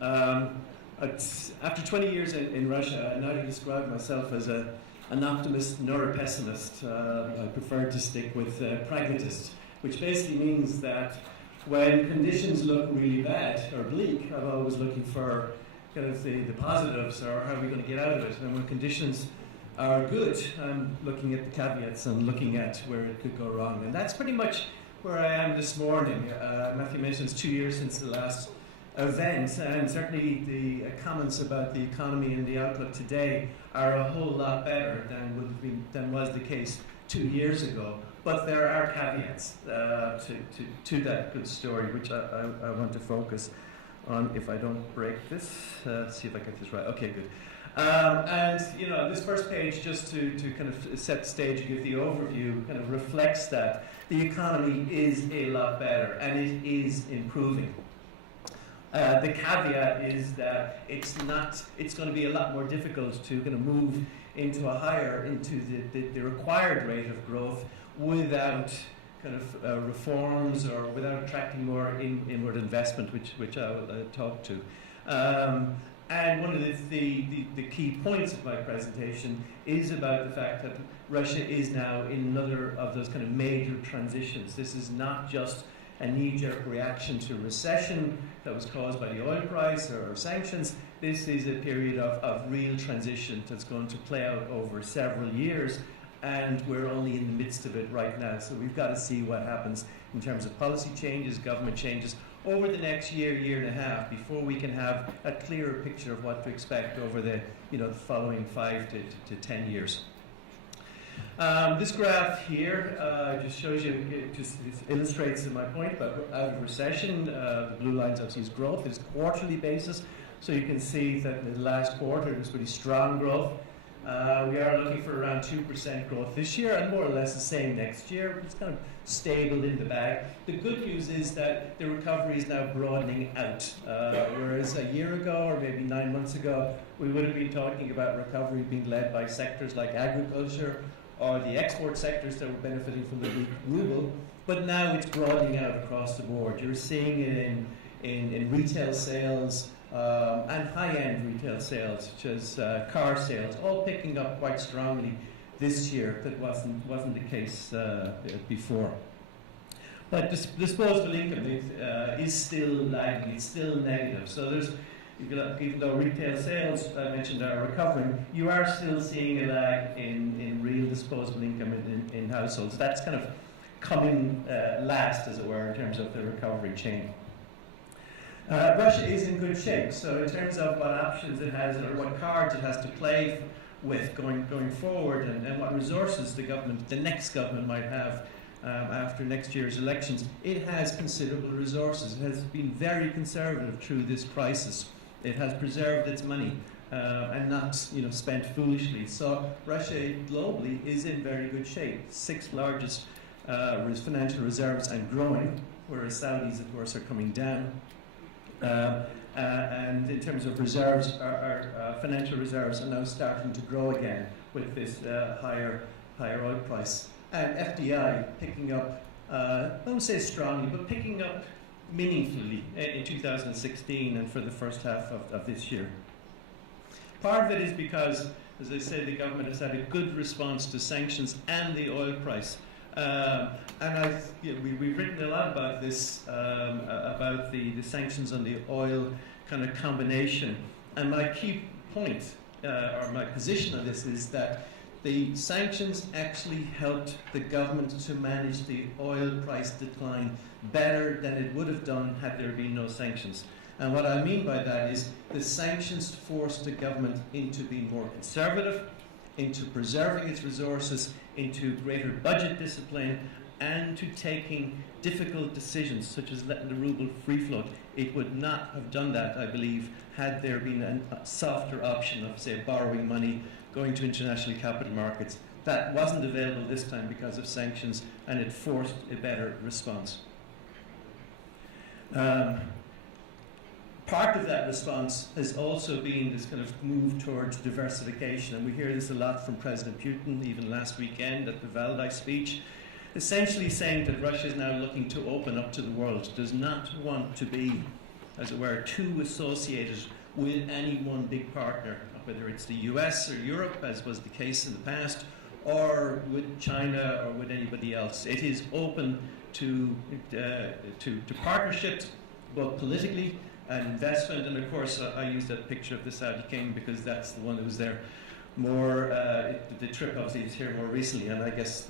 After 20 years in Russia, I now describe myself as an optimist nor a pessimist. I prefer to stick with pragmatist, which basically means that when conditions look really bad or bleak, I'm always looking for kind of the positives, or how are we going to get out of it. And when conditions are good, I'm looking at the caveats and looking at where it could go wrong. And that's pretty much where I am this morning. Matthew mentions 2 years since the last event, and certainly the comments about the economy and the outlook today are a whole lot better than was the case 2 years ago. But there are caveats to that good story, which I want to focus on. If I don't break this, see if I get this right. Okay, good. And this first page, just to kind of set the stage, give the overview, kind of reflects that the economy is a lot better and it is improving. The caveat is that it's going to be a lot more difficult to kind of move into the required rate of growth without kind of reforms or without attracting more inward investment, which I will talk to. And one of the key points of my presentation is about the fact that Russia is now in another of those kind of major transitions. This is not just a knee-jerk reaction to recession that was caused by the oil price or sanctions. This is a period of real transition that's going to play out over several years, and we're only in the midst of it right now. So we've got to see what happens in terms of policy changes, government changes over the next year and a half before we can have a clearer picture of what to expect over the following 5 to 10 years. This graph here just shows you, it illustrates my point, but out of recession, the blue lines obviously is growth. It's quarterly basis, so you can see that in the last quarter it was pretty strong growth. We are looking for around 2% growth this year, and more or less the same next year. It's kind of stable in the bag. The good news is that the recovery is now broadening out, whereas a year ago, or maybe 9 months ago, we would have been talking about recovery being led by sectors like agriculture or the export sectors that were benefiting from the weak ruble, but now it's broadening out across the board. You're seeing it in retail sales and high-end retail sales, such as car sales, all picking up quite strongly this year. That wasn't the case before. But disposable income is still lagging, it's still negative. So there's, even though retail sales, I mentioned, are recovering, you are still seeing a lag in real disposable income in households. That's kind of coming last, as it were, in terms of the recovery chain. Russia is in good shape. So in terms of what options it has or what cards it has to play with going forward, and what resources the next government might have after next year's elections, it has considerable resources. It has been very conservative through this crisis. It has preserved its money and not spent foolishly. So Russia globally is in very good shape. 6th largest financial reserves and growing, whereas Saudis, of course, are coming down. And in terms of reserves, our financial reserves are now starting to grow again with this higher oil price. And FDI picking up, I won't say strongly, but picking up meaningfully in 2016 and for the first half of this year. Part of it is because, as I said, the government has had a good response to sanctions and the oil price. And we've written a lot about this, about the sanctions on the oil kind of combination. And my key point, or my position on this, is that the sanctions actually helped the government to manage the oil price decline better than it would have done had there been no sanctions. And what I mean by that is the sanctions forced the government into being more conservative, into preserving its resources, into greater budget discipline, and to taking difficult decisions such as letting the ruble free float. It would not have done that, I believe, had there been a softer option of, say, borrowing money, going to international capital markets. That wasn't available this time because of sanctions, and it forced a better response. Part of that response has also been this kind of move towards diversification, and we hear this a lot from President Putin, even last weekend at the Valdai speech, essentially saying that Russia is now looking to open up to the world, does not want to be as it were, too associated with any one big partner, whether it's the US or Europe, as was the case in the past, or with China or with anybody else. It is open to partnerships, both politically and investment. And of course, I use that picture of the Saudi king because that's the one that was there more. The trip obviously is here more recently, and I guess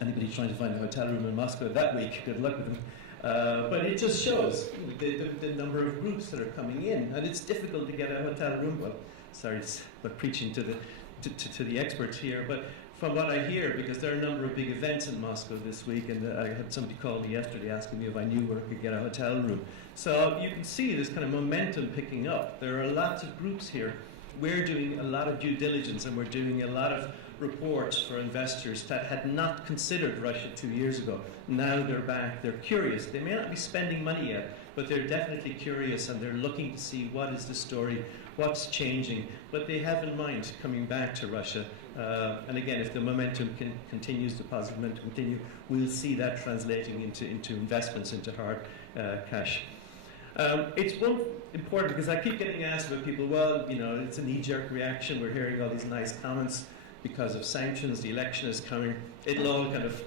anybody trying to find a hotel room in Moscow that week, good luck with them. But it just shows the number of groups that are coming in, and it's difficult to get a hotel room. Well, sorry, but preaching to the experts here, but from what I hear, because there are a number of big events in Moscow this week, and I had somebody call me yesterday asking me if I knew where I could get a hotel room. So you can see this kind of momentum picking up. There are lots of groups here. We're doing a lot of due diligence, and we're doing a lot of reports for investors that had not considered Russia 2 years ago. Now they're back, they're curious. They may not be spending money yet, but they're definitely curious, and they're looking to see what is the story, what's changing, but they have in mind coming back to Russia. And again, if the momentum continues, the positive momentum continue, we'll see that translating into investments, into hard cash. It's one important, because I keep getting asked about people, well, it's a knee-jerk reaction, we're hearing all these nice comments because of sanctions, the election is coming, it'll all kind of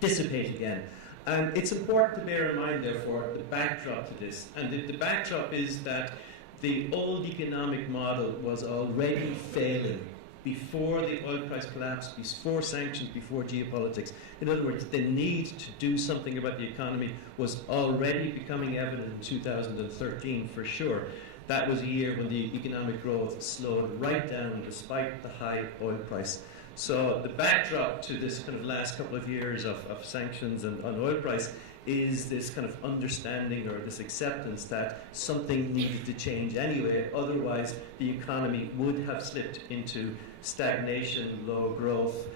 dissipate again. And it's important to bear in mind, therefore, the backdrop to this. And the backdrop is that the old economic model was already failing before the oil price collapse, before sanctions, before geopolitics. In other words, the need to do something about the economy was already becoming evident in 2013 for sure. That was a year when the economic growth slowed right down despite the high oil price. So the backdrop to this kind of last couple of years of sanctions and on oil price is this kind of understanding or this acceptance that something needed to change anyway, otherwise the economy would have slipped into stagnation, low growth,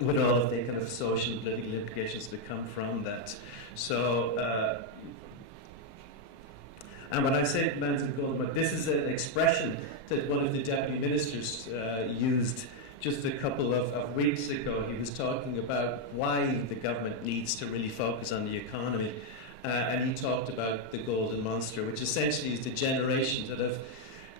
with all of the kind of social and political implications that come from that. So, and when I say man's and golden, this is an expression that one of the deputy ministers used just a couple of weeks ago. He was talking about why the government needs to really focus on the economy. And he talked about the golden monster, which essentially is the generations that have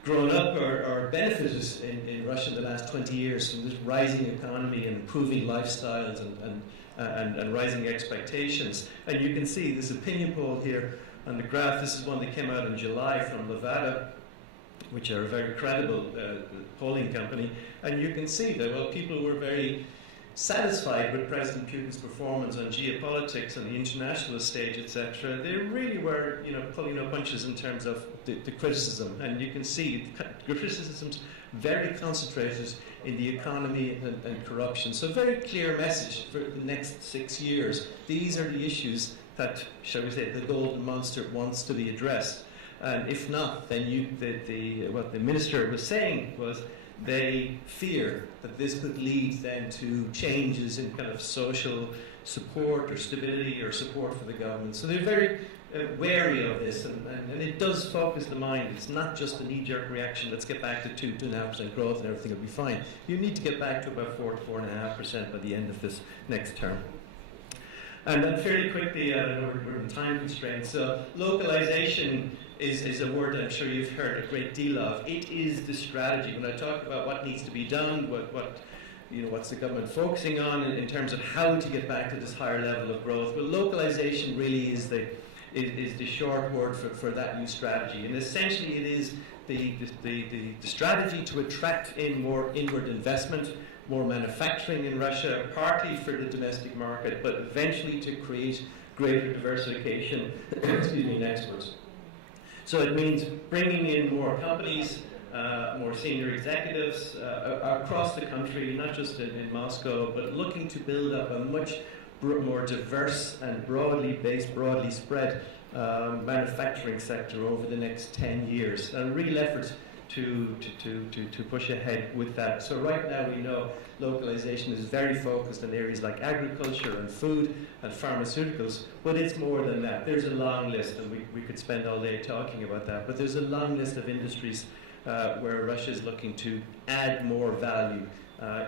grown up or benefited in Russia in the last 20 years from this rising economy and improving lifestyles and rising expectations. And you can see this opinion poll here on the graph. This is one that came out in July from Levada, which are a very credible polling company. And you can see that, well, people were very satisfied with President Putin's performance on geopolitics and the international stage, etc. They really were, pulling no punches in terms of the criticism. And you can see the criticisms very concentrated in the economy and corruption. So very clear message for the next 6 years. These are the issues that, shall we say, the golden monster wants to be addressed. And if not, then what the minister was saying was they fear that this could lead then to changes in kind of social support or stability or support for the government. So they're very wary of this, and it does focus the mind. It's not just a knee-jerk reaction, let's get back to 2.5% growth and everything will be fine. You need to get back to about 4 to 4.5% by the end of this next term. And then fairly quickly, we're in time constraints, so localization is a word I'm sure you've heard a great deal of. It is the strategy. When I talk about what needs to be done, what's the government focusing on in terms of how to get back to this higher level of growth, well, localization really is the short word for that new strategy. And essentially it is the strategy to attract in more inward investment, more manufacturing in Russia, partly for the domestic market, but eventually to create greater diversification in exports. So it means bringing in more companies, more senior executives across the country, not just in Moscow, but looking to build up a much more diverse and broadly based, broadly spread manufacturing sector over the next 10 years. A real effort to push ahead with that. So right now we know localization is very focused on areas like agriculture and food and pharmaceuticals, but it's more than that. There's a long list, and we could spend all day talking about that, but there's a long list of industries where Russia is looking to add more value,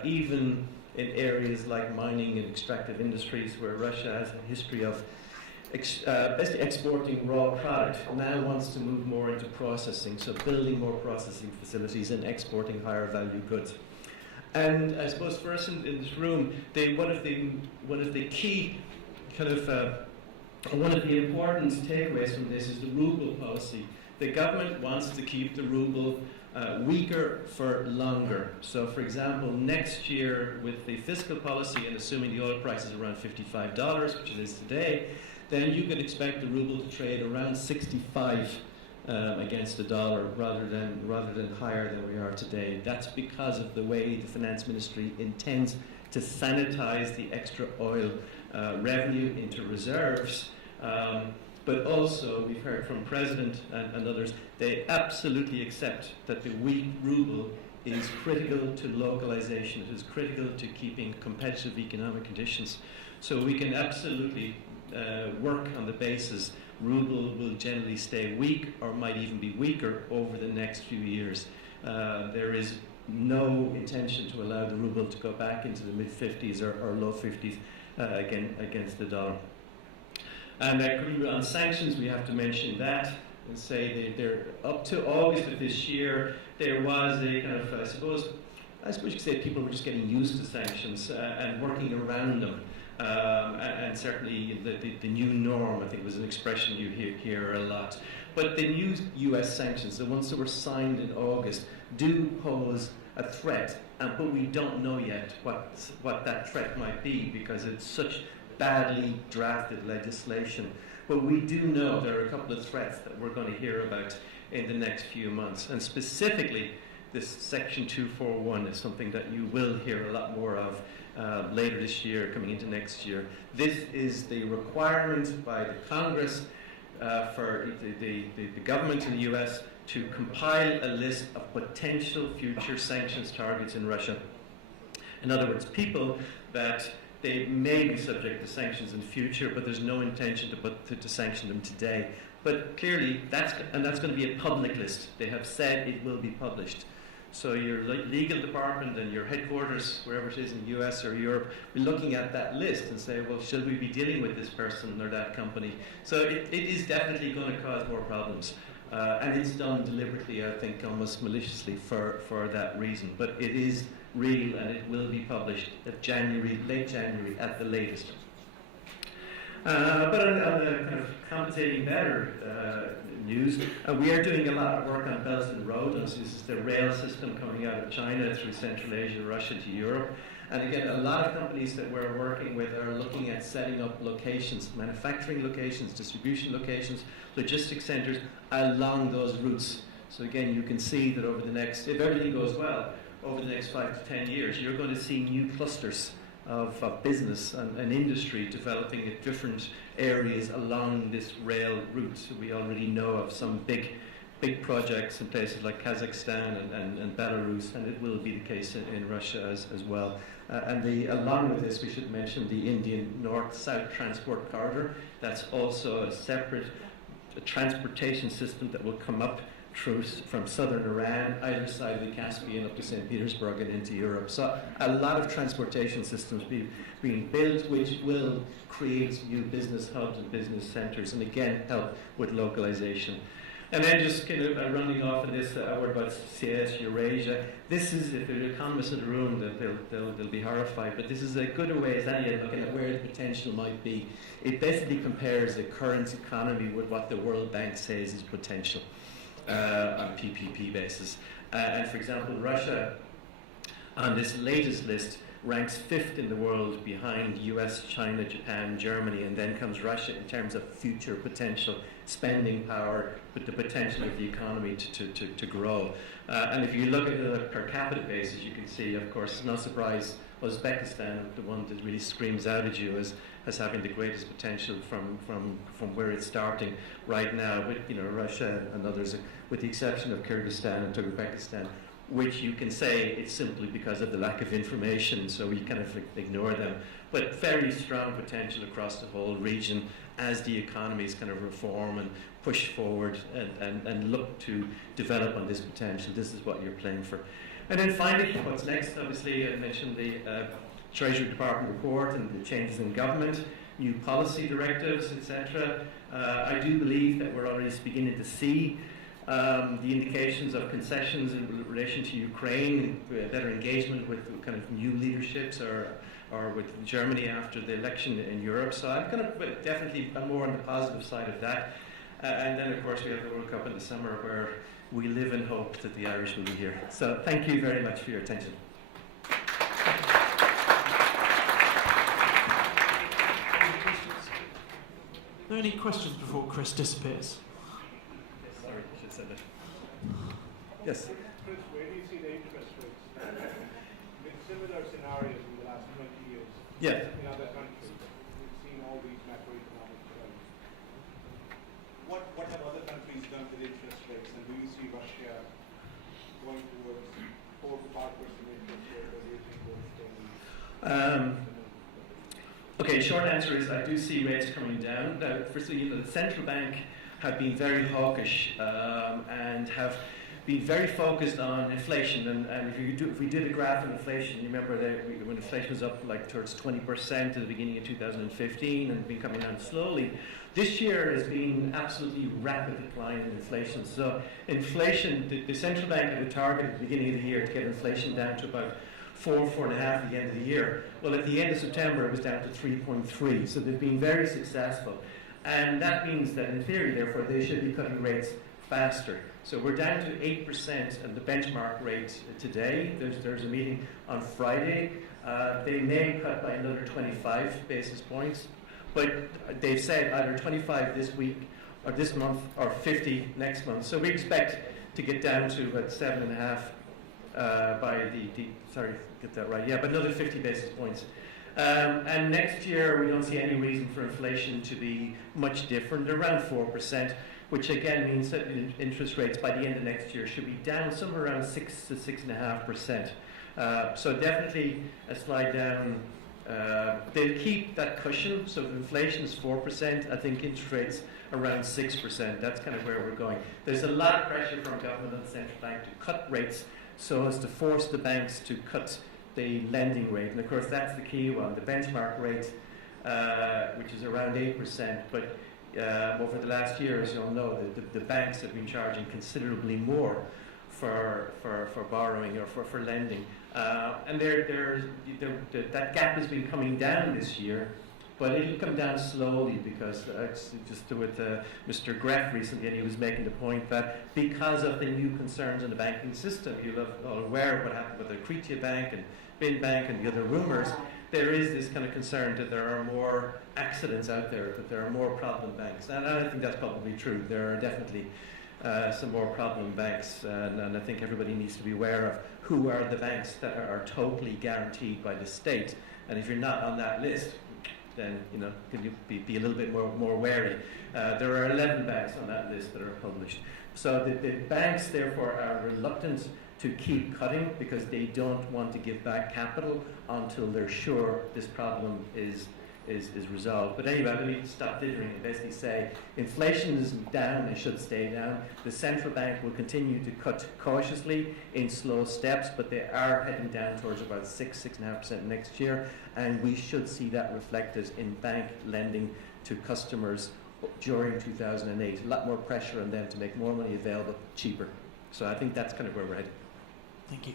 even in areas like mining and extractive industries where Russia has a history of basically exporting raw product, now wants to move more into processing, so building more processing facilities and exporting higher value goods. And I suppose for us in this room, one of the key kind of one of the important takeaways from this is the ruble policy. The government wants to keep the ruble weaker for longer. So, for example, next year with the fiscal policy and assuming the oil price is around $55, which it is today, then you could expect the ruble to trade around 65 against the dollar rather than higher than we are today. That's because of the way the finance ministry intends to sanitize the extra oil revenue into reserves. But also, we've heard from President and others, they absolutely accept that the weak ruble is critical to localization. It is critical to keeping competitive economic conditions. So we can absolutely work on the basis ruble will generally stay weak or might even be weaker over the next few years. There is no intention to allow the ruble to go back into the mid-50s or low 50s against the dollar. And on sanctions, we have to mention that and say they're up to August of this year, there was a kind of, I suppose you could say people were just getting used to sanctions and working around them. And certainly the new norm, I think, was an expression you hear a lot. But the new US sanctions, the ones that were signed in August, do pose a threat, but we don't know yet what that threat might be because it's such badly drafted legislation. But we do know there are a couple of threats that we're going to hear about in the next few months. And specifically, this Section 241 is something that you will hear a lot more of later this year, coming into next year. This is the requirement by the Congress for the government in the US to compile a list of potential future sanctions targets in Russia. In other words, people that they may be subject to sanctions in the future, but there's no intention to sanction them today. But clearly, that's going to be a public list. They have said it will be published. So your legal department and your headquarters, wherever it is in the US or Europe, be looking at that list and say, well, should we be dealing with this person or that company? So it is definitely going to cause more problems. And it's done deliberately, I think, almost maliciously for that reason. But it is real and it will be published at late January at the latest. But on the kind of compensating better news, we are doing a lot of work on Belt and Road. This is the rail system coming out of China through Central Asia, Russia to Europe. And again, a lot of companies that we're working with are looking at setting up locations, manufacturing locations, distribution locations, logistics centers along those routes. So again, you can see that over the next, if everything goes well, over the next 5 to 10 years, you're going to see new clusters of business and industry developing at different areas along this rail route. So we already know of some big projects in places like Kazakhstan and Belarus, and it will be the case in Russia as well. And along with this, we should mention the Indian North-South Transport Corridor. That's also a separate transportation system that will come up from southern Iran, either side of the Caspian, up to St. Petersburg and into Europe. So a lot of transportation systems being built, which will create new business hubs and business centers, and again, help with localization. And then just kind of running off of this word about CS Eurasia. This is, if there are economists in the room, they'll be horrified, but this is a good way as any of looking at where the potential might be. It basically compares the current economy with what the World Bank says is potential on PPP basis. And for example, Russia, on this latest list, ranks 5th in the world behind US, China, Japan, Germany, and then comes Russia in terms of future potential spending power, with the potential of the economy to grow. And if you look at it on a per capita basis, you can see, of course, no surprise, Uzbekistan, the one that really screams out at you as having the greatest potential from where it's starting right now, with Russia and others, with the exception of Kyrgyzstan and Turkmenistan, which you can say it's simply because of the lack of information, so we kind of ignore them. But very strong potential across the whole region as the economies kind of reform and push forward and look to develop on this potential. This is what you're playing for. And then finally, what's next? Obviously, I mentioned the Treasury Department report and the changes in government. new policy directives, etc. I do believe that we're already beginning to see the indications of concessions in relation to Ukraine, better engagement with kind of new leaderships or with Germany after the election in Europe. So I'm kind of definitely more on the positive side of that. And then, of course, we have the World Cup in the summer where we live in hope that the Irish will be here. So thank you very much for your attention. Are there any questions before Chris disappears? Sorry, I should have said that. Yes. Chris, where do you see the interest rates? With similar scenarios in the last 20 years Yeah. in other countries, we've seen all these macroeconomic trends. What have other countries done with interest rates, and do you see Russia going towards 4 to 5% interest rate, or do you think we'll stay? Okay, short answer is I do see rates coming down. Now, firstly, the central bank have been very hawkish and have been very focused on inflation. And if we did a graph of inflation, you remember that when inflation was up like towards 20% at the beginning of 2015 and been coming down slowly, this year has been absolutely rapid decline in inflation. So inflation, the central bank had a target at the beginning of the year to get inflation down to about 4.5 at the end of the year. Well, at the end of September, it was down to 3.3. So they've been very successful. And that means that in theory, therefore, they should be cutting rates faster. So we're down to 8% and the benchmark rate today. There's a meeting on Friday. They may cut by another 25 basis points. But they've said either 25 this week or this month or 50 next month. So we expect to get down to about 7.5 by sorry, get that right. Yeah, but another 50 basis points. And next year, we don't see any reason for inflation to be much different, around 4%, which again means that interest rates by the end of next year should be down somewhere around 6 to 6.5%. So definitely a slide down. They'll keep that cushion. So if inflation is 4%, I think interest rates around 6%. That's kind of where we're going. There's a lot of pressure from government and the central bank to cut rates so as to force the banks to cut the lending rate. And of course, that's the key one, the benchmark rate, which is around 8%. But over the last year, as you'll know, the banks have been charging considerably more for borrowing or for lending. And that gap has been coming down this year, but it'll come down slowly because it's just with Mr. Greff recently, and he was making the point that because of the new concerns in the banking system, you're all aware of what happened with the RHTIC Bank and Bin Bank and the other rumours, there is this kind of concern that there are more accidents out there, that there are more problem banks. And I think that's probably true. There are definitely some more problem banks, and I think everybody needs to be aware of who are the banks that are totally guaranteed by the state. And if you're not on that list, then can you be a little bit more wary. There are 11 banks on that list that are published. So the banks, therefore, are reluctant to keep cutting because they don't want to give back capital until they're sure this problem is resolved. But anyway, let me stop dithering and basically say inflation is down and should stay down. The central bank will continue to cut cautiously in slow steps, but they are heading down towards about 6.5% next year, and we should see that reflected in bank lending to customers during 2008. A lot more pressure on them to make more money available cheaper. So I think that's kind of where we're headed. Thank you.